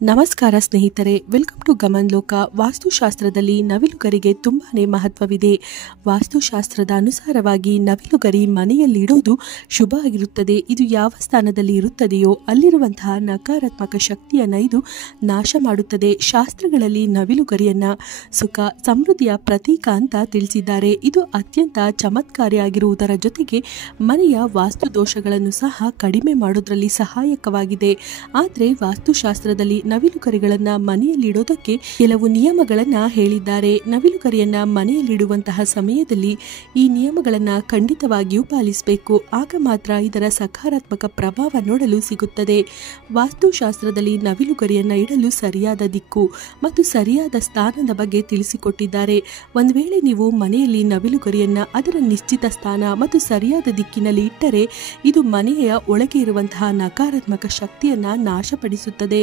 ನಮಸ್ಕಾರ ಸ್ನೇಹಿತರೆ, welcome to ಗಮನ್ ಲೋಕ. ವಾಸ್ತುಶಾಸ್ತ್ರದಲ್ಲಿ ನವಿಲುಗರಿಗೆ ತುಂಬಾನೇ ಮಹತ್ವವಿದೆ. ವಾಸ್ತುಶಾಸ್ತ್ರದ ಅನುಸಾರವಾಗಿ ನವಿಲುಗರಿ ಮನೆಯಲ್ಲಿ ಇಡೋದು ಶುಭ ಆಗಿರುತ್ತದೆ. ಇದು ಯಾವ ಸ್ಥಾನದಲ್ಲಿ ಇರುತ್ತದೆಯೋ ಅಲ್ಲಿರುವಂತಹ ನಕಾರಾತ್ಮಕ ಶಕ್ತಿಯನ್ನ ಇದು ನಾಶ ಮಾಡುತ್ತದೆ. ಶಾಸ್ತ್ರಗಳಲ್ಲಿ ನವಿಲುಗರಿಯನ್ನ ಸುಖ ಸಮೃದ್ಧಿಯ ಪ್ರತೀಕ ಅಂತ ತಿಳಿಸಿದ್ದಾರೆ. ಇದು ಅತ್ಯಂತ ಚಮತ್ಕಾರಿಯಾಗಿರುವುದರ ಜೊತೆಗೆ ಮನೆಯ ವಾಸ್ತು ದೋಷಗಳನ್ನು ಸಹ ಕಡಿಮೆ ಮಾಡೋದ್ರಲ್ಲಿ ಸಹಾಯಕವಾಗಿದೆ. ಆದರೆ ವಾಸ್ತುಶಾಸ್ತ್ರದಲ್ಲಿ ನವಿಲುಗರಿಗಳನ್ನ ಮನೆಯಲ್ಲಿಡೋದಕ್ಕೆ ಕೆಲವು ನಿಯಮಗಳನ್ನ ಹೇಳಿದ್ದಾರೆ. ನವಿಲುಗರಿಯನ್ನ ಮನೆಯಲ್ಲಿಡುವಂತಹ ಸಮಯದಲ್ಲಿ ಈ ನಿಯಮಗಳನ್ನ ಖಂಡಿತವಾಗಿಯೂ ಪಾಲಿಸಬೇಕು. ಆಗ ಮಾತ್ರ ಇದರ ಸಕಾರಾತ್ಮಕ ಪ್ರಭಾವ ನೋಡಲು ಸಿಗುತ್ತದೆ. ವಾಸ್ತುಶಾಸ್ತ್ರದಲ್ಲಿ ನವಿಲುಗರಿಯನ್ನ ಇಡಲು ಸರಿಯಾದ ದಿಕ್ಕು ಮತ್ತು ಸರಿಯಾದ ಸ್ಥಾನದ ಬಗ್ಗೆ ತಿಳಿಸಿಕೊಟ್ಟಿದ್ದಾರೆ. ಒಂದು ವೇಳೆ ನೀವು ಮನೆಯಲ್ಲಿ ನವಿಲುಗರಿಯನ್ನ ಅದರ ನಿಶ್ಚಿತ ಸ್ಥಾನ ಮತ್ತು ಸರಿಯಾದ ದಿಕ್ಕಿನಲ್ಲಿ ಇಟ್ಟರೆ ಇದು ಮನೆಯ ಒಳಗೆ ಇರುವಂತಹ ನಕಾರಾತ್ಮಕ ಶಕ್ತಿಯನ್ನ ನಾಶಪಡಿಸುತ್ತದೆ.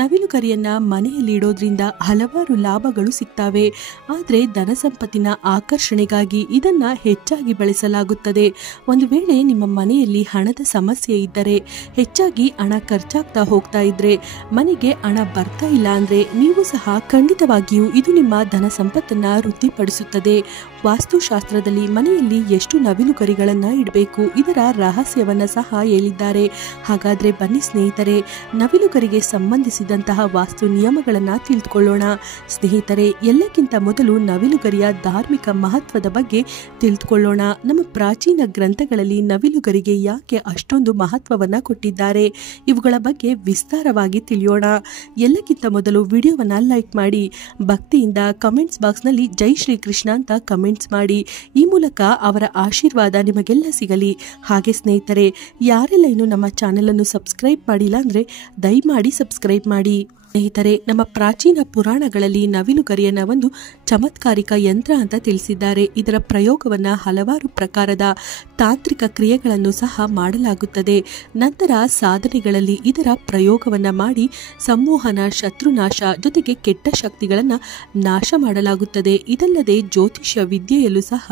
ನವಿಲುಗರಿಯನ್ನ ಮನೆಯಲ್ಲಿ ಇಡೋದ್ರಿಂದ ಹಲವಾರು ಲಾಭಗಳು ಸಿಗ್ತವೆ. ಆದರೆ ಧನ ಸಂಪತ್ತಿನ ಆಕರ್ಷಣೆಗಾಗಿ ಇದನ್ನ ಹೆಚ್ಚಾಗಿ ಬಳಸಲಾಗುತ್ತದೆ. ಒಂದು ವೇಳೆ ನಿಮ್ಮ ಮನೆಯಲ್ಲಿ ಹಣದ ಸಮಸ್ಯೆ ಇದ್ದರೆ, ಹೆಚ್ಚಾಗಿ ಹಣ ಖರ್ಚಾಗ್ತಾ ಹೋಗ್ತಾ ಇದ್ರೆ, ಮನೆಗೆ ಹಣ ಬರ್ತಾ ಇಲ್ಲ ಅಂದ್ರೆ ನೀವು ಸಹ ಖಂಡಿತವಾಗಿಯೂ ಇದು ನಿಮ್ಮ ಧನ ಸಂಪತ್ತನ್ನ ವೃದ್ಧಿಪಡಿಸುತ್ತದೆ. ವಾಸ್ತುಶಾಸ್ತ್ರದಲ್ಲಿ ಮನೆಯಲ್ಲಿ ಎಷ್ಟು ನವಿಲುಗರಿಗಳನ್ನ ಇಡಬೇಕು ಇದರ ರಹಸ್ಯವನ್ನ ಸಹ ಹೇಳಿದ್ದಾರೆ. ಹಾಗಾದ್ರೆ ಬನ್ನಿ ಸ್ನೇಹಿತರೆ, ನವಿಲುಗರಿಗೆ ಸಂಬಂಧಿಸಿದಂತಹ ವಾಸ್ತು ನಿಯಮಗಳನ್ನ ತಿಳಿದುಕೊಳ್ಳೋಣ. ಸ್ನೇಹಿತರೆ, ಎಲ್ಲಕ್ಕಿಂತ ಮೊದಲು ನವಿಲುಗರಿಯ ಧಾರ್ಮಿಕ ಮಹತ್ವದ ಬಗ್ಗೆ ತಿಳಿದುಕೊಳ್ಳೋಣ. ನಮ್ಮ ಪ್ರಾಚೀನ ಗ್ರಂಥಗಳಲ್ಲಿ ನವಿಲುಗರಿಗೆ ಯಾಕೆ ಅಷ್ಟೊಂದು ಮಹತ್ವವನ್ನ ಕೊಟ್ಟಿದ್ದಾರೆ ಇವುಗಳ ಬಗ್ಗೆ ವಿಸ್ತಾರವಾಗಿ ತಿಳಿಯೋಣ. ಎಲ್ಲಕ್ಕಿಂತ ಮೊದಲು ವಿಡಿಯೋವನ್ನ ಲೈಕ್ ಮಾಡಿ, ಭಕ್ತಿಯಿಂದ ಕಮೆಂಟ್ಸ್ ಬಾಕ್ಸ್ ನಲ್ಲಿ ಜೈ ಶ್ರೀ ಕೃಷ್ಣ ಅಂತ ಕಮೆಂಟ್ಸ್ ಮಾಡಿ. ಈ ಮೂಲಕ ಅವರ ಆಶೀರ್ವಾದ ನಿಮಗೆಲ್ಲ ಸಿಗಲಿ. ಹಾಗೆ ಸ್ನೇಹಿತರೆ, ಯಾರೆಲ್ಲ ಇನ್ನು ನಮ್ಮ ಚಾನೆಲ್ ಅನ್ನು ಸಬ್ಸ್ಕ್ರೈಬ್ ಮಾಡಿಲ್ಲ ಅಂದ್ರೆ ದಯಮಾಡಿ ಸಬ್ಸ್ಕ್ರೈಬ್ ಮಾಡಿ. ಸ್ನೇಹಿತರೆ, ನಮ್ಮ ಪ್ರಾಚೀನ ಪುರಾಣಗಳಲ್ಲಿ ನವಿಲುಗರಿಯನ್ನ ಒಂದು ಚಮತ್ಕಾರಿಕ ಯಂತ್ರ ಅಂತ ತಿಳಿಸಿದ್ದಾರೆ. ಇದರ ಪ್ರಯೋಗವನ್ನ ಹಲವಾರು ಪ್ರಕಾರದ ತಾಂತ್ರಿಕ ಕ್ರಿಯೆಗಳನ್ನು ಸಹ ಮಾಡಲಾಗುತ್ತದೆ. ನಂತರ ಸಾಧನೆಗಳಲ್ಲಿ ಇದರ ಪ್ರಯೋಗವನ್ನ ಮಾಡಿ ಸಂಮೋಹನ, ಶತ್ರುನಾಶ ಜೊತೆಗೆ ಕೆಟ್ಟ ಶಕ್ತಿಗಳನ್ನ ನಾಶ ಮಾಡಲಾಗುತ್ತದೆ. ಇದಲ್ಲದೆ ಜ್ಯೋತಿಷ್ಯ ವಿದ್ಯೆಯಲ್ಲೂ ಸಹ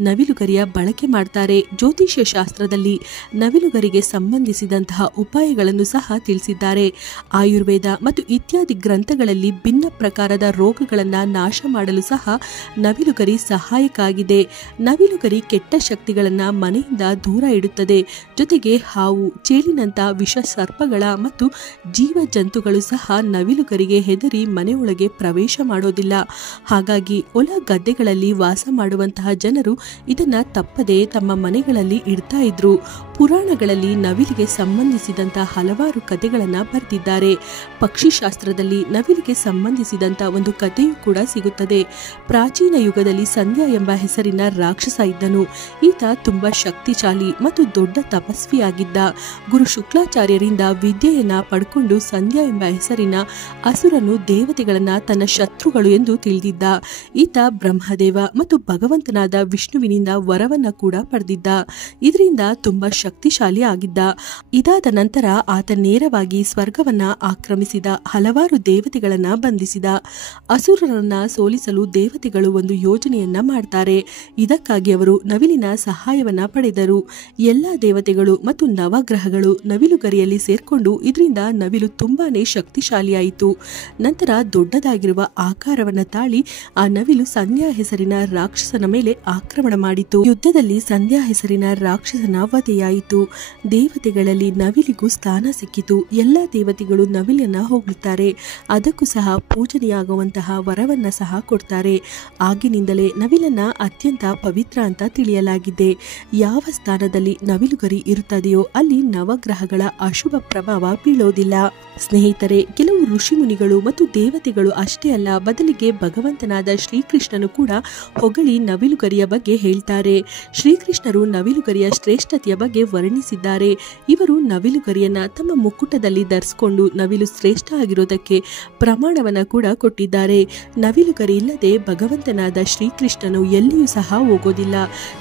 ನವಿಲುಗರಿಯ ಬಳಕೆ ಮಾಡ್ತಾರೆ. ಜ್ಯೋತಿಷ್ಯ ಶಾಸ್ತ್ರದಲ್ಲಿ ನವಿಲುಗರಿಗೆ ಸಂಬಂಧಿಸಿದಂತಹ ಉಪಾಯಗಳನ್ನು ಸಹ ತಿಳಿಸಿದ್ದಾರೆ. ಆಯುರ್ವೇದ ಮತ್ತು ಇತ್ಯಾದಿ ಗ್ರಂಥಗಳಲ್ಲಿ ಭಿನ್ನ ಪ್ರಕಾರದ ರೋಗಗಳನ್ನ ನಾಶ ಮಾಡಲು ಸಹ ನವಿಲುಗರಿ ಸಹಾಯಕ ಆಗಿದೆ. ನವಿಲುಗರಿ ಕೆಟ್ಟ ಶಕ್ತಿಗಳನ್ನ ಮನೆಯಿಂದ ದೂರ ಇಡುತ್ತದೆ. ಜೊತೆಗೆ ಹಾವು, ಚೇಳಿನಂತ ವಿಷ ಸರ್ಪಗಳ ಮತ್ತು ಜೀವ ಜಂತುಗಳು ಸಹ ನವಿಲುಗರಿಗೆ ಹೆದರಿ ಮನೆಯೊಳಗೆ ಪ್ರವೇಶ ಮಾಡೋದಿಲ್ಲ. ಹಾಗಾಗಿ ಹೊಲ ಗದ್ದೆಗಳಲ್ಲಿ ವಾಸ ಮಾಡುವಂತಹ ಜನರು ಇದನ್ನ ತಪ್ಪದೆ ತಮ್ಮ ಮನೆಗಳಲ್ಲಿ ಇಡ್ತಾ ಇದ್ರು. ಪುರಾಣಗಳಲ್ಲಿ ನವಿಲಿಗೆ ಸಂಬಂಧಿಸಿದಂತಹ ಹಲವಾರು ಕಥೆಗಳನ್ನ ಬರೆದಿದ್ದಾರೆ. ಪಕ್ಷಿಶಾಸ್ತ್ರದಲ್ಲಿ ನವಿಲಿಗೆ ಸಂಬಂಧಿಸಿದಂತ ಒಂದು ಕಥೆಯೂ ಕೂಡ ಸಿಗುತ್ತದೆ. ಪ್ರಾಚೀನ ಯುಗದಲ್ಲಿ ಸಂಧ್ಯಾ ಎಂಬ ಹೆಸರಿನ ರಾಕ್ಷಸ ಇದ್ದನು. ಈತ ತುಂಬಾ ಶಕ್ತಿಶಾಲಿ ಮತ್ತು ದೊಡ್ಡ ತಪಸ್ವಿಯಾಗಿದ್ದ. ಗುರು ಶುಕ್ಲಾಚಾರ್ಯರಿಂದ ವಿದ್ಯೆಯನ್ನ ಪಡ್ಕೊಂಡು ಸಂಧ್ಯಾ ಎಂಬ ಹೆಸರಿನ ಅಸುರನು ದೇವತೆಗಳನ್ನ ತನ್ನ ಶತ್ರುಗಳು ಎಂದು ತಿಳಿದಿದ್ದ. ಈತ ಬ್ರಹ್ಮದೇವ ಮತ್ತು ಭಗವಂತನಾದ ವಿಷ್ಣುವಿನಿಂದ ವರವನ್ನ ಕೂಡ ಪಡೆದಿದ್ದ. ಇದರಿಂದ ತುಂಬಾ ಶಕ್ತಿಶಾಲಿ ಆಗಿದ್ದ. ಇದಾದ ನಂತರ ಆತ ನೇರವಾಗಿ ಸ್ವರ್ಗವನ್ನ ಆಕ್ರಮಿಸಿದ. ಹಲವಾರು ದೇವತೆಗಳನ್ನ ಬಂಧಿಸಿದ. ಅಸುರರನ್ನ ಸೋಲಿಸಲು ದೇವತೆಗಳು ಒಂದು ಯೋಜನೆಯನ್ನ ಮಾಡ್ತಾರೆ. ಇದಕ್ಕಾಗಿ ಅವರು ನವಿಲಿನ ಸಹಾಯವನ್ನ ಪಡೆದರು. ಎಲ್ಲಾ ದೇವತೆಗಳು ಮತ್ತು ನವಗ್ರಹಗಳು ನವಿಲುಗರಿಯಲ್ಲಿ ಸೇರ್ಕೊಂಡು ಇದರಿಂದ ನವಿಲು ತುಂಬಾನೇ ಶಕ್ತಿಶಾಲಿಯಾಯಿತು. ನಂತರ ದೊಡ್ಡದಾಗಿರುವ ಆಕಾರವನ್ನ ತಾಳಿ ಆ ನವಿಲು ಸಂಧ್ಯಾ ಹೆಸರಿನ ರಾಕ್ಷಸನ ಮೇಲೆ ಆಕ್ರಮಣ ಮಾಡಿತು. ಯುದ್ಧದಲ್ಲಿ ಸಂಧ್ಯಾ ಹೆಸರಿನ ರಾಕ್ಷಸನ ವಧೆಯಾಯಿತು. ದೇವತೆಗಳಲ್ಲಿ ನವಿಲಿಗೂ ಸ್ಥಾನ ಸಿಕ್ಕಿತು. ಎಲ್ಲಾ ದೇವತೆಗಳು ನವಿಲನ್ನ ಹೊಗಳುತ್ತಾರೆ. ಅದಕ್ಕೂ ಸಹ ಪೂಜನೆಯಾಗುವಂತಹ ವರವನ್ನ ಸಹ ಕೊಡ್ತಾರೆ. ಆಗಿನಿಂದಲೇ ನವಿಲನ್ನ ಅತ್ಯಂತ ಪವಿತ್ರ ಅಂತ ತಿಳಿಯಲಾಗಿದೆ. ಯಾವ ಸ್ಥಾನದಲ್ಲಿ ನವಿಲುಗರಿ ಇರುತ್ತದೆಯೋ ಅಲ್ಲಿ ನವಗ್ರಹಗಳ ಅಶುಭ ಪ್ರಭಾವ ಬೀಳೋದಿಲ್ಲ. ಸ್ನೇಹಿತರೆ, ಕೆಲವು ಋಷಿಮುನಿಗಳು ಮತ್ತು ದೇವತೆಗಳು ಅಷ್ಟೇ ಅಲ್ಲ, ಬದಲಿಗೆ ಭಗವಂತನಾದ ಶ್ರೀಕೃಷ್ಣನು ಕೂಡ ಹೊಗಳಿ ನವಿಲುಗರಿಯ ಬಗ್ಗೆ ಹೇಳ್ತಾರೆ. ಶ್ರೀಕೃಷ್ಣರು ನವಿಲುಗರಿಯ ಶ್ರೇಷ್ಠತೆಯ ಬಗ್ಗೆ ವರ್ಣಿಸಿದ್ದಾರೆ. ಇವರು ನವಿಲುಗರಿಯನ್ನ ತಮ್ಮ ಮುಕ್ಕುಟದಲ್ಲಿ ಧರಿಸಿಕೊಂಡು ನವಿಲು ಶ್ರೇಷ್ಠ ಆಗಿರೋದಕ್ಕೆ ಪ್ರಮಾಣವನ್ನ ಕೂಡ ಕೊಟ್ಟಿದ್ದಾರೆ. ನವಿಲುಗರಿ ಇಲ್ಲದೆ ಭಗವಂತನಾದ ಶ್ರೀಕೃಷ್ಣನು ಎಲ್ಲಿಯೂ ಸಹ ಹೋಗೋದಿಲ್ಲ.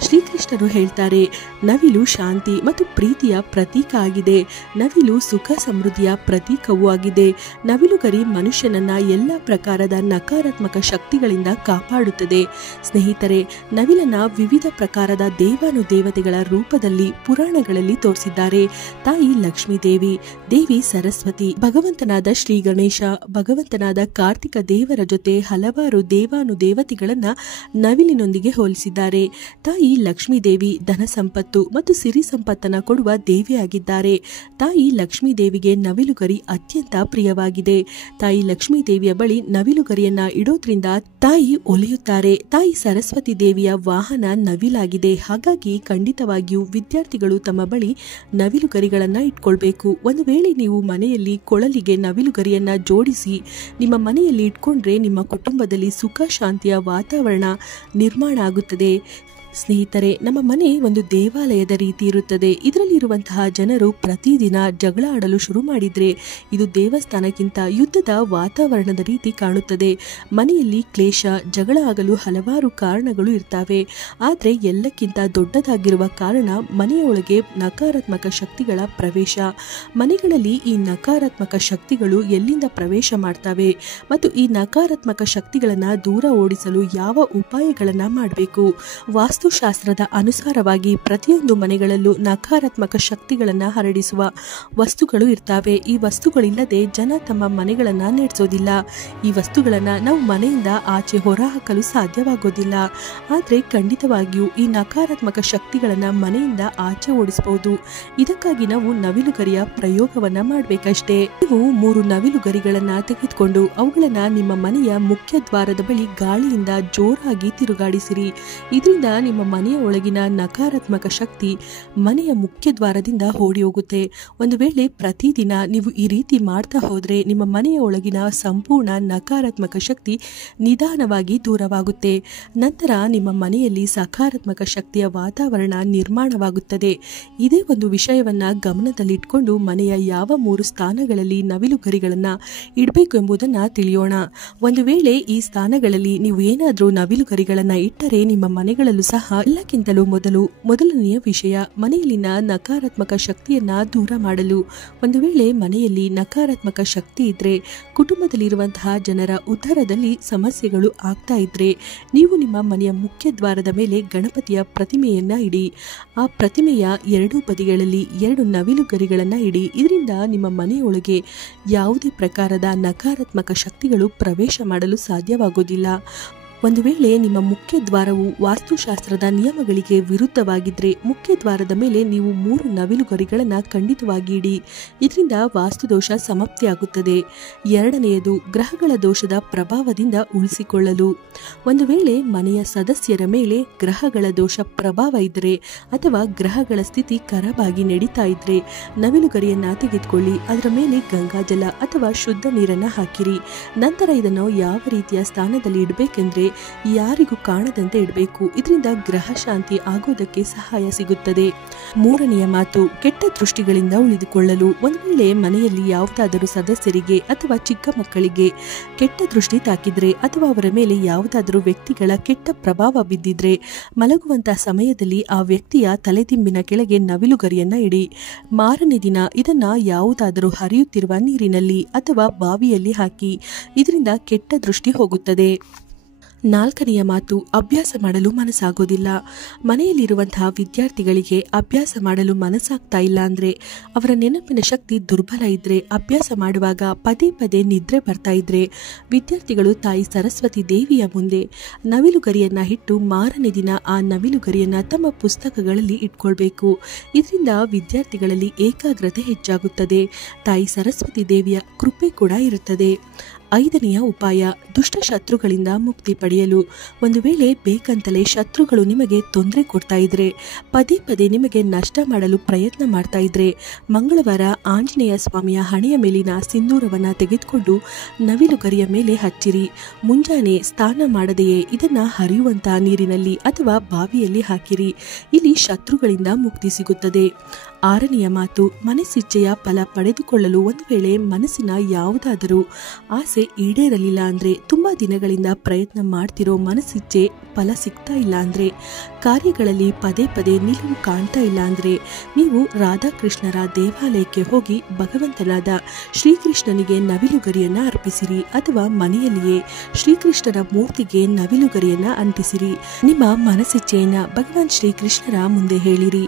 ಶ್ರೀಕೃಷ್ಣರು ಹೇಳ್ತಾರೆ, ನವಿಲು ಶಾಂತಿ ಮತ್ತು ಪ್ರೀತಿಯ ಪ್ರತೀಕ ಆಗಿದೆ. ನವಿಲು ಸುಖ ಸಮೃದ್ಧಿಯ ಪ್ರತೀಕವೂ ಆಗಿದೆ. ನವಿಲುಗರಿ ಮನುಷ್ಯನನ್ನ ಎಲ್ಲ ಪ್ರಕಾರದ ನಕಾರಾತ್ಮಕ ಶಕ್ತಿಗಳಿಂದ ಕಾಪಾಡುತ್ತದೆ. ಸ್ನೇಹಿತರೆ, ನವಿಲನ್ನ ವಿವಿಧ ಪ್ರಕಾರದ ದೇವಾನುದೇವತೆಗಳ ರೂಪದಲ್ಲಿ ಪುರಾಣಗಳಲ್ಲಿ ತೋರಿಸಿದ್ದಾರೆ. ತಾಯಿ ಲಕ್ಷ್ಮೀ ದೇವಿ, ದೇವಿ ಸರಸ್ವತಿ, ಭಗವಂತನಾದ ಶ್ರೀ ಗಣೇಶ ಭಗವಂತನಾದ ಕಾರ್ತಿಕ ದೇವರ ಜೊತೆ ಹಲವಾರು ದೇವಾನುದೇವತೆಗಳನ್ನ ನವಿಲಿನೊಂದಿಗೆ ಹೋಲಿಸಿದ್ದಾರೆ. ತಾಯಿ ಲಕ್ಷ್ಮೀ ದೇವಿ ಧನ ಸಂಪತ್ತು ಮತ್ತು ಸಿರಿ ಸಂಪತ್ತನ್ನ ಕೊಡುವ ದೇವಿಯಾಗಿದ್ದಾರೆ. ತಾಯಿ ಲಕ್ಷ್ಮೀ ದೇವಿಗೆ ನವಿಲುಗರಿ ಅತ್ಯಂತ ಪ್ರಿಯವಾಗಿದೆ. ತಾಯಿ ಲಕ್ಷ್ಮೀ ದೇವಿಯ ಬಳಿ ನವಿಲುಗರಿಯನ್ನ ಇಡೋದ್ರಿಂದ ತಾಯಿ ಒಲಿಯುತ್ತಾರೆ. ತಾಯಿ ಸರಸ್ವತಿ ದೇವಿಯ ವಾಹನ ನವಿಲಾಗಿದೆ. ಹಾಗಾಗಿ ಖಂಡಿತವಾಗಿಯೂ ವಿದ್ಯಾರ್ಥಿಗಳು ತಮ್ಮ ಬಳಿ ನವಿಲುಗರಿಗಳನ್ನ ಇಟ್ಕೊಳ್ಬೇಕು. ಒಂದು ವೇಳೆ ನೀವು ಮನೆಯಲ್ಲಿ ಕೊಳಲಿಗೆ ನವಿಲುಗರಿಯನ್ನ ಜೋಡಿಸಿ ನಿಮ್ಮ ಮನೆಯಲ್ಲಿ ಇಟ್ಕೊಂಡ್ರೆ ನಿಮ್ಮ ಕುಟುಂಬದಲ್ಲಿ ಸುಖ ಶಾಂತಿಯ ವಾತಾವರಣ ನಿರ್ಮಾಣ ಆಗುತ್ತದೆ. ಸ್ನೇಹಿತರೆ, ನಮ್ಮ ಮನೆ ಒಂದು ದೇವಾಲಯದ ರೀತಿ ಇರುತ್ತದೆ. ಇದರಲ್ಲಿರುವಂತಹ ಜನರು ಪ್ರತಿದಿನ ಜಗಳ ಆಡಲು ಶುರು ಮಾಡಿದ್ರೆ ಇದು ದೇವಸ್ಥಾನಕ್ಕಿಂತ ಯುದ್ಧದ ವಾತಾವರಣದ ರೀತಿ ಕಾಣುತ್ತದೆ. ಮನೆಯಲ್ಲಿ ಕ್ಲೇಶ ಜಗಳ ಆಗಲು ಹಲವಾರು ಕಾರಣಗಳು ಇರ್ತವೆ. ಆದರೆ ಎಲ್ಲಕ್ಕಿಂತ ದೊಡ್ಡದಾಗಿರುವ ಕಾರಣ ಮನೆಯೊಳಗೆ ನಕಾರಾತ್ಮಕ ಶಕ್ತಿಗಳ ಪ್ರವೇಶ. ಮನೆಗಳಲ್ಲಿ ಈ ನಕಾರಾತ್ಮಕ ಶಕ್ತಿಗಳು ಎಲ್ಲಿಂದ ಪ್ರವೇಶ ಮಾಡ್ತವೆ ಮತ್ತು ಈ ನಕಾರಾತ್ಮಕ ಶಕ್ತಿಗಳನ್ನ ದೂರ ಓಡಿಸಲು ಯಾವ ಉಪಾಯಗಳನ್ನ ಮಾಡಬೇಕು? ವಾಸ್ತುಶಾಸ್ತ್ರದ ಅನುಸಾರವಾಗಿ ಪ್ರತಿಯೊಂದು ಮನೆಗಳಲ್ಲೂ ನಕಾರಾತ್ಮಕ ಶಕ್ತಿಗಳನ್ನು ಹರಡಿಸುವ ವಸ್ತುಗಳು ಇರ್ತವೆ. ಈ ವಸ್ತುಗಳಿಲ್ಲದೆ ಜನ ತಮ್ಮ ಮನೆಗಳನ್ನು ನಡೆಸೋದಿಲ್ಲ. ಈ ವಸ್ತುಗಳನ್ನು ನಾವು ಮನೆಯಿಂದ ಆಚೆ ಹೊರಹಾಕಲು ಸಾಧ್ಯವಾಗೋದಿಲ್ಲ. ಆದರೆ ಖಂಡಿತವಾಗಿಯೂ ಈ ನಕಾರಾತ್ಮಕ ಶಕ್ತಿಗಳನ್ನು ಮನೆಯಿಂದ ಆಚೆ ಓಡಿಸಬಹುದು. ಇದಕ್ಕಾಗಿ ನಾವು ನವಿಲುಗರಿಯ ಪ್ರಯೋಗವನ್ನ ಮಾಡಬೇಕಷ್ಟೇ. ನೀವು 3 ನವಿಲುಗರಿಗಳನ್ನ ತೆಗೆದುಕೊಂಡು ಅವುಗಳನ್ನ ನಿಮ್ಮ ಮನೆಯ ಮುಖ್ಯ ದ್ವಾರದ ಬಳಿ ಗಾಳಿಯಿಂದ ಜೋರಾಗಿ ತಿರುಗಾಡಿಸಿರಿ. ಇದರಿಂದ ನಿಮ್ಮ ಮನೆಯ ಒಳಗಿನ ನಕಾರಾತ್ಮಕ ಶಕ್ತಿ ಮನೆಯ ಮುಖ್ಯ ದ್ವಾರದಿಂದ ಓಡಿ ಹೋಗುತ್ತೆ. ಒಂದು ವೇಳೆ ಪ್ರತಿದಿನ ನೀವು ಈ ರೀತಿ ಮಾಡ್ತಾ ಹೋದ್ರೆ ನಿಮ್ಮ ಮನೆಯ ಒಳಗಿನ ಸಂಪೂರ್ಣ ನಕಾರಾತ್ಮಕ ಶಕ್ತಿ ನಿಧಾನವಾಗಿ ದೂರವಾಗುತ್ತೆ. ನಂತರ ನಿಮ್ಮ ಮನೆಯಲ್ಲಿ ಸಕಾರಾತ್ಮಕ ಶಕ್ತಿಯ ವಾತಾವರಣ ನಿರ್ಮಾಣವಾಗುತ್ತದೆ. ಇದೇ ಒಂದು ವಿಷಯವನ್ನ ಗಮನದಲ್ಲಿಟ್ಕೊಂಡು ಮನೆಯ ಯಾವ 3 ಸ್ಥಾನಗಳಲ್ಲಿ ನವಿಲುಗರಿಗಳನ್ನ ಇಡಬೇಕು ಎಂಬುದನ್ನ ತಿಳಿಯೋಣ. ಒಂದು ವೇಳೆ ಈ ಸ್ಥಾನಗಳಲ್ಲಿ ನೀವು ಏನಾದರೂ ನವಿಲುಗರಿಗಳನ್ನ ಇಟ್ಟರೆ ನಿಮ್ಮ ಮನೆಗಳಲ್ಲೂ ಸಹ ಎಲ್ಲಕ್ಕಿಂತಲೂ ಮೊದಲನೆಯ ವಿಷಯ ಮನೆಯಲ್ಲಿನ ನಕಾರಾತ್ಮಕ ಶಕ್ತಿಯನ್ನ ದೂರ ಮಾಡಲು. ಒಂದು ವೇಳೆ ಮನೆಯಲ್ಲಿ ನಕಾರಾತ್ಮಕ ಶಕ್ತಿ ಇದ್ರೆ ಕುಟುಂಬದಲ್ಲಿರುವಂತಹ ಜನರ ಉದ್ಧಾರದಲ್ಲಿ ಸಮಸ್ಯೆಗಳು ಆಗ್ತಾ ಇದ್ರೆ ನೀವು ನಿಮ್ಮ ಮನೆಯ ಮುಖ್ಯ ದ್ವಾರದ ಮೇಲೆ ಗಣಪತಿಯ ಪ್ರತಿಮೆಯನ್ನ ಇಡಿ. ಆ ಪ್ರತಿಮೆಯ 2 ಬದಿಗಳಲ್ಲಿ 2 ನವಿಲುಗರಿಗಳನ್ನ ಇಡಿ. ಇದರಿಂದ ನಿಮ್ಮ ಮನೆಯೊಳಗೆ ಯಾವುದೇ ಪ್ರಕಾರದ ನಕಾರಾತ್ಮಕ ಶಕ್ತಿಗಳು ಪ್ರವೇಶ ಮಾಡಲು ಸಾಧ್ಯವಾಗೋದಿಲ್ಲ. ಒಂದು ವೇಳೆ ನಿಮ್ಮ ಮುಖ್ಯ ದ್ವಾರವು ವಾಸ್ತುಶಾಸ್ತ್ರದ ನಿಯಮಗಳಿಗೆ ವಿರುದ್ಧವಾಗಿದ್ದರೆ ಮುಖ್ಯ ದ್ವಾರದ ಮೇಲೆ ನೀವು 3 ನವಿಲುಗರಿಗಳನ್ನು ಖಂಡಿತವಾಗಿ ಇಡಿ. ಇದರಿಂದ ವಾಸ್ತುದೋಷ ಸಮಾಪ್ತಿಯಾಗುತ್ತದೆ. 2ನೇಯದು ಗ್ರಹಗಳ ದೋಷದ ಪ್ರಭಾವದಿಂದ ಉಳಿಸಿಕೊಳ್ಳಲು. ಒಂದು ವೇಳೆ ಮನೆಯ ಸದಸ್ಯರ ಮೇಲೆ ಗ್ರಹಗಳ ದೋಷ ಪ್ರಭಾವ ಇದ್ದರೆ ಅಥವಾ ಗ್ರಹಗಳ ಸ್ಥಿತಿ ಖರಾಬಾಗಿ ನಡೀತಾ ಇದ್ರೆ ನವಿಲುಗರಿಯನ್ನ ತೆಗೆದುಕೊಳ್ಳಿ. ಅದರ ಮೇಲೆ ಗಂಗಾಜಲ ಅಥವಾ ಶುದ್ಧ ನೀರನ್ನ ಹಾಕಿರಿ. ನಂತರ ಇದನ್ನು ಯಾವ ರೀತಿಯ ಸ್ಥಾನದಲ್ಲಿ ಇಡಬೇಕೆಂದ್ರೆ ಯಾರಿಗೂ ಕಾಣದಂತೆ ಇಡಬೇಕು. ಇದರಿಂದ ಗ್ರಹ ಶಾಂತಿ ಆಗೋದಕ್ಕೆ ಸಹಾಯ ಸಿಗುತ್ತದೆ. 3ನೆಯ ಮಾತು, ಕೆಟ್ಟ ದೃಷ್ಟಿಗಳಿಂದ ಉಳಿದುಕೊಳ್ಳಲು. ಒಂದು ವೇಳೆ ಮನೆಯಲ್ಲಿ ಯಾವುದಾದರೂ ಸದಸ್ಯರಿಗೆ ಅಥವಾ ಚಿಕ್ಕ ಮಕ್ಕಳಿಗೆ ಕೆಟ್ಟ ದೃಷ್ಟಿ ತಾಕಿದ್ರೆ ಅಥವಾ ಅವರ ಮೇಲೆ ಯಾವುದಾದರೂ ವ್ಯಕ್ತಿಗಳ ಕೆಟ್ಟ ಪ್ರಭಾವ ಬಿದ್ದಿದ್ರೆ ಮಲಗುವಂತಹ ಸಮಯದಲ್ಲಿ ಆ ವ್ಯಕ್ತಿಯ ತಲೆದಿಂಬಿನ ಕೆಳಗೆ ನವಿಲುಗರಿಯನ್ನ ಇಡಿ. ಮಾರನೇ ದಿನ ಇದನ್ನ ಯಾವುದಾದರೂ ಹರಿಯುತ್ತಿರುವ ನೀರಿನಲ್ಲಿ ಅಥವಾ ಬಾವಿಯಲ್ಲಿ ಹಾಕಿ. ಇದರಿಂದ ಕೆಟ್ಟ ದೃಷ್ಟಿ ಹೋಗುತ್ತದೆ. 4ನೆಯ ಮಾತು, ಅಭ್ಯಾಸ ಮಾಡಲು ಮನಸ್ಸಾಗೋದಿಲ್ಲ. ಮನೆಯಲ್ಲಿರುವಂತಹ ವಿದ್ಯಾರ್ಥಿಗಳಿಗೆ ಅಭ್ಯಾಸ ಮಾಡಲು ಮನಸ್ಸಾಗ್ತಾ ಇಲ್ಲ ಅಂದರೆ ಅವರ ನೆನಪಿನ ಶಕ್ತಿ ದುರ್ಬಲ ಇದ್ದರೆ ಅಭ್ಯಾಸ ಮಾಡುವಾಗ ಪದೇ ಪದೇ ನಿದ್ರೆ ಬರ್ತಾ ಇದ್ರೆ ವಿದ್ಯಾರ್ಥಿಗಳು ತಾಯಿ ಸರಸ್ವತಿ ದೇವಿಯ ಮುಂದೆ ನವಿಲುಗರಿಯನ್ನ ಇಟ್ಟು ಮಾರನೇ ದಿನ ಆ ನವಿಲುಗರಿಯನ್ನ ತಮ್ಮ ಪುಸ್ತಕಗಳಲ್ಲಿ ಇಟ್ಕೊಳ್ಬೇಕು. ಇದರಿಂದ ವಿದ್ಯಾರ್ಥಿಗಳಲ್ಲಿ ಏಕಾಗ್ರತೆ ಹೆಚ್ಚಾಗುತ್ತದೆ. ತಾಯಿ ಸರಸ್ವತಿ ದೇವಿಯ ಕೃಪೆ ಕೂಡ ಇರುತ್ತದೆ. 5ನೆಯ ಉಪಾಯ, ದುಷ್ಟ ಶತ್ರುಗಳಿಂದ ಮುಕ್ತಿ ಪಡೆಯಲು. ಒಂದು ವೇಳೆ ಬೇಕಂತಲೇ ಶತ್ರುಗಳು ನಿಮಗೆ ತೊಂದರೆ ಕೊಡ್ತಾ ಇದ್ರೆ ಪದೇ ಪದೇ ನಿಮಗೆ ನಷ್ಟ ಮಾಡಲು ಪ್ರಯತ್ನ ಮಾಡ್ತಾ ಇದ್ರೆ ಮಂಗಳವಾರ ಆಂಜನೇಯ ಸ್ವಾಮಿಯ ಹಣೆಯ ಮೇಲಿನ ಸಿಂಧೂರವನ್ನ ತೆಗೆದುಕೊಂಡು ನವಿಲುಗರಿಯ ಮೇಲೆ ಹಚ್ಚಿರಿ. ಮುಂಜಾನೆ ಸ್ನಾನ ಮಾಡದೆಯೇ ಇದನ್ನ ಹರಿಯುವಂತಹ ನೀರಿನಲ್ಲಿ ಅಥವಾ ಬಾವಿಯಲ್ಲಿ ಹಾಕಿರಿ. ಇಲ್ಲಿ ಶತ್ರುಗಳಿಂದ ಮುಕ್ತಿ ಸಿಗುತ್ತದೆ. 6ನೆಯ ಮಾತು, ಮನಸ್ಸಿಚ್ಛೆಯ ಫಲ ಪಡೆದುಕೊಳ್ಳಲು ಒಂದು ವೇಳೆ ಮನಸ್ಸಿನ ಯಾವುದಾದರೂ ಆಸೆ ಈಡೇರಲಿಲ್ಲ ಅಂದ್ರೆ ತುಂಬಾ ದಿನಗಳಿಂದ ಪ್ರಯತ್ನ ಮಾಡ್ತಿರೋ ಮನಸ್ಸಿಚ್ಛೆ ಫಲ ಸಿಗ್ತಾ ಇಲ್ಲ ಅಂದರೆ, ಕಾರ್ಯಗಳಲ್ಲಿ ಪದೇ ಪದೇ ನಿಲುವು ಕಾಣ್ತಾ ಇಲ್ಲ ಅಂದರೆ ನೀವು ರಾಧಾಕೃಷ್ಣರ ದೇವಾಲಯಕ್ಕೆ ಹೋಗಿ ಭಗವಂತನಾದ ಶ್ರೀಕೃಷ್ಣನಿಗೆ ನವಿಲುಗರಿಯನ್ನು ಅರ್ಪಿಸಿರಿ, ಅಥವಾ ಮನೆಯಲ್ಲಿಯೇ ಶ್ರೀಕೃಷ್ಣನ ಮೂರ್ತಿಗೆ ನವಿಲುಗರಿಯನ್ನು ಅಂಟಿಸಿರಿ. ನಿಮ್ಮ ಮನಸ್ಸಿಚ್ಛೆಯನ್ನು ಭಗವಾನ್ ಶ್ರೀಕೃಷ್ಣರ ಮುಂದೆ ಹೇಳಿರಿ.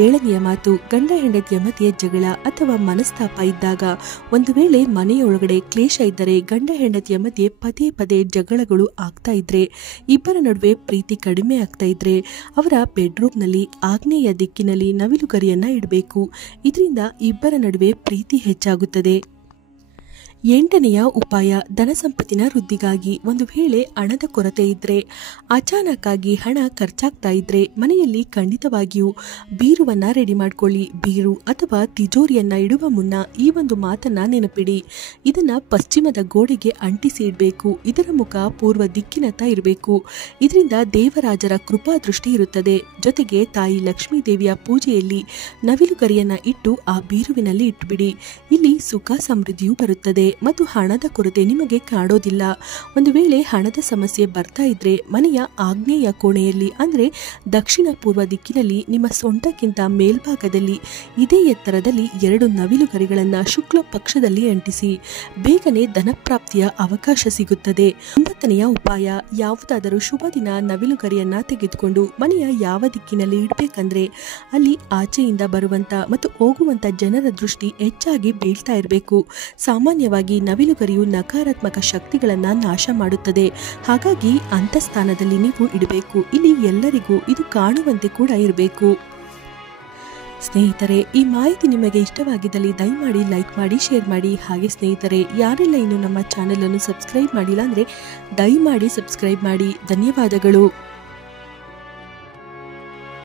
7ನೆಯ ಮಾತು, ಗಂಡ ಹೆಂಡತಿಯ ಮಧ್ಯೆ ಜಗಳ ಅಥವಾ ಮನಸ್ತಾಪ ಇದ್ದಾಗ, ಒಂದು ವೇಳೆ ಮನೆಯೊಳಗಡೆ ಕ್ಲೇಶ ಇದ್ದರೆ, ಗಂಡ ಹೆಂಡತಿಯ ಮಧ್ಯೆ ಪದೇ ಪದೇ ಜಗಳಗಳು ಆಗ್ತಾ ಇದ್ರೆ, ಇಬ್ಬರ ನಡುವೆ ಪ್ರೀತಿ ಕಡಿಮೆ ಆಗ್ತಾ ಇದ್ರೆ, ಅವರ ಬೆಡ್ರೂಮ್ನಲ್ಲಿ ಆಗ್ನೇಯ ದಿಕ್ಕಿನಲ್ಲಿ ನವಿಲುಗರಿಯನ್ನ ಇಡಬೇಕು. ಇದರಿಂದ ಇಬ್ಬರ ನಡುವೆ ಪ್ರೀತಿ ಹೆಚ್ಚಾಗುತ್ತದೆ. 8ನೆಯ ಉಪಾಯ, ಧನ ಸಂಪತ್ತಿನ ವೃದ್ಧಿಗಾಗಿ. ಒಂದು ವೇಳೆ ಹಣದ ಕೊರತೆ ಇದ್ದರೆ, ಅಚಾನಕ್ ಆಗಿ ಹಣ ಖರ್ಚಾಗ್ತಾ ಇದ್ರೆ, ಮನೆಯಲ್ಲಿ ಖಂಡಿತವಾಗಿಯೂ ಬೀರುವನ್ನ ರೆಡಿ ಮಾಡ್ಕೊಳ್ಳಿ. ಬೀರು ಅಥವಾ ತಿಜೋರಿಯನ್ನ ಇಡುವ ಮುನ್ನ ಈ ಒಂದು ಮಾತನ್ನ ನೆನಪಿಡಿ. ಇದನ್ನ ಪಶ್ಚಿಮದ ಗೋಡೆಗೆ ಅಂಟಿಸಿ ಇಡಬೇಕು. ಇದರ ಮುಖ ಪೂರ್ವ ದಿಕ್ಕಿನತ್ತ ಇರಬೇಕು. ಇದರಿಂದ ದೇವರಾಜರ ಕೃಪಾ ದೃಷ್ಟಿ ಇರುತ್ತದೆ. ಜೊತೆಗೆ ತಾಯಿ ಲಕ್ಷ್ಮೀ ದೇವಿಯ ಪೂಜೆಯಲ್ಲಿ ನವಿಲುಗರಿಯನ್ನ ಇಟ್ಟು ಆ ಬೀರುವಿನಲ್ಲಿ ಇಟ್ಟುಬಿಡಿ. ಇಲ್ಲಿ ಸುಖ ಸಮೃದ್ಧಿಯೂ ಬರುತ್ತದೆ ಮತ್ತು ಹಣದ ಕೊರತೆ ನಿಮಗೆ ಕಾಡೋದಿಲ್ಲ. ಒಂದು ವೇಳೆ ಹಣದ ಸಮಸ್ಯೆ ಬರ್ತಾ ಇದ್ರೆ, ಮನೆಯ ಆಗ್ನೇಯ ಕೋಣೆಯಲ್ಲಿ ಅಂದರೆ ದಕ್ಷಿಣ ಪೂರ್ವ ದಿಕ್ಕಿನಲ್ಲಿ ನಿಮ್ಮ ಸೊಂಟಕ್ಕಿಂತ ಮೇಲ್ಭಾಗದಲ್ಲಿ ಇದೇ ಎತ್ತರದಲ್ಲಿ 2 ನವಿಲುಗರಿಗಳನ್ನು ಶುಕ್ಲ ಪಕ್ಷದಲ್ಲಿ ಅಂಟಿಸಿ. ಬೇಗನೆ ಧನಪ್ರಾಪ್ತಿಯ ಅವಕಾಶ ಸಿಗುತ್ತದೆ. 9ನೆಯ ಉಪಾಯ, ಯಾವುದಾದರೂ ಶುಭ ದಿನ ನವಿಲುಗರಿಯನ್ನ ತೆಗೆದುಕೊಂಡು ಮನೆಯ ಯಾವ ದಿಕ್ಕಿನಲ್ಲಿ ಇಡಬೇಕಂದ್ರೆ ಅಲ್ಲಿ ಆಚೆಯಿಂದ ಬರುವಂತ ಮತ್ತು ಹೋಗುವಂತ ಜನರ ದೃಷ್ಟಿ ಹೆಚ್ಚಾಗಿ ಬೀಳ್ತಾ ಇರಬೇಕು. ಸಾಮಾನ್ಯವಾಗಿ ನವಿಲುಗರಿಯು ನಕಾರಾತ್ಮಕ ಶಕ್ತಿಗಳನ್ನ ನಾಶ ಮಾಡುತ್ತದೆ. ಹಾಗಾಗಿ ಅಂತ ಸ್ಥಾನದಲ್ಲಿ ನೀವು ಇಡಬೇಕು. ಇಲ್ಲಿ ಎಲ್ಲರಿಗೂ ಇದು ಕಾಣುವಂತೆ ಕೂಡ ಇರಬೇಕು. ಸ್ನೇಹಿತರೆ, ಈ ಮಾಹಿತಿ ನಿಮಗೆ ಇಷ್ಟವಾಗಿದ್ದಲ್ಲಿ ದಯಮಾಡಿ ಲೈಕ್ ಮಾಡಿ, ಶೇರ್ ಮಾಡಿ. ಹಾಗೆ ಸ್ನೇಹಿತರೆ, ಯಾರೆಲ್ಲ ಇನ್ನು ನಮ್ಮ ಚಾನೆಲ್ ಅನ್ನು ಸಬ್ಸ್ಕ್ರೈಬ್ ಮಾಡಿಲ್ಲ ಅಂದ್ರೆ ದಯಮಾಡಿ ಸಬ್ಸ್ಕ್ರೈಬ್ ಮಾಡಿ. ಧನ್ಯವಾದಗಳು.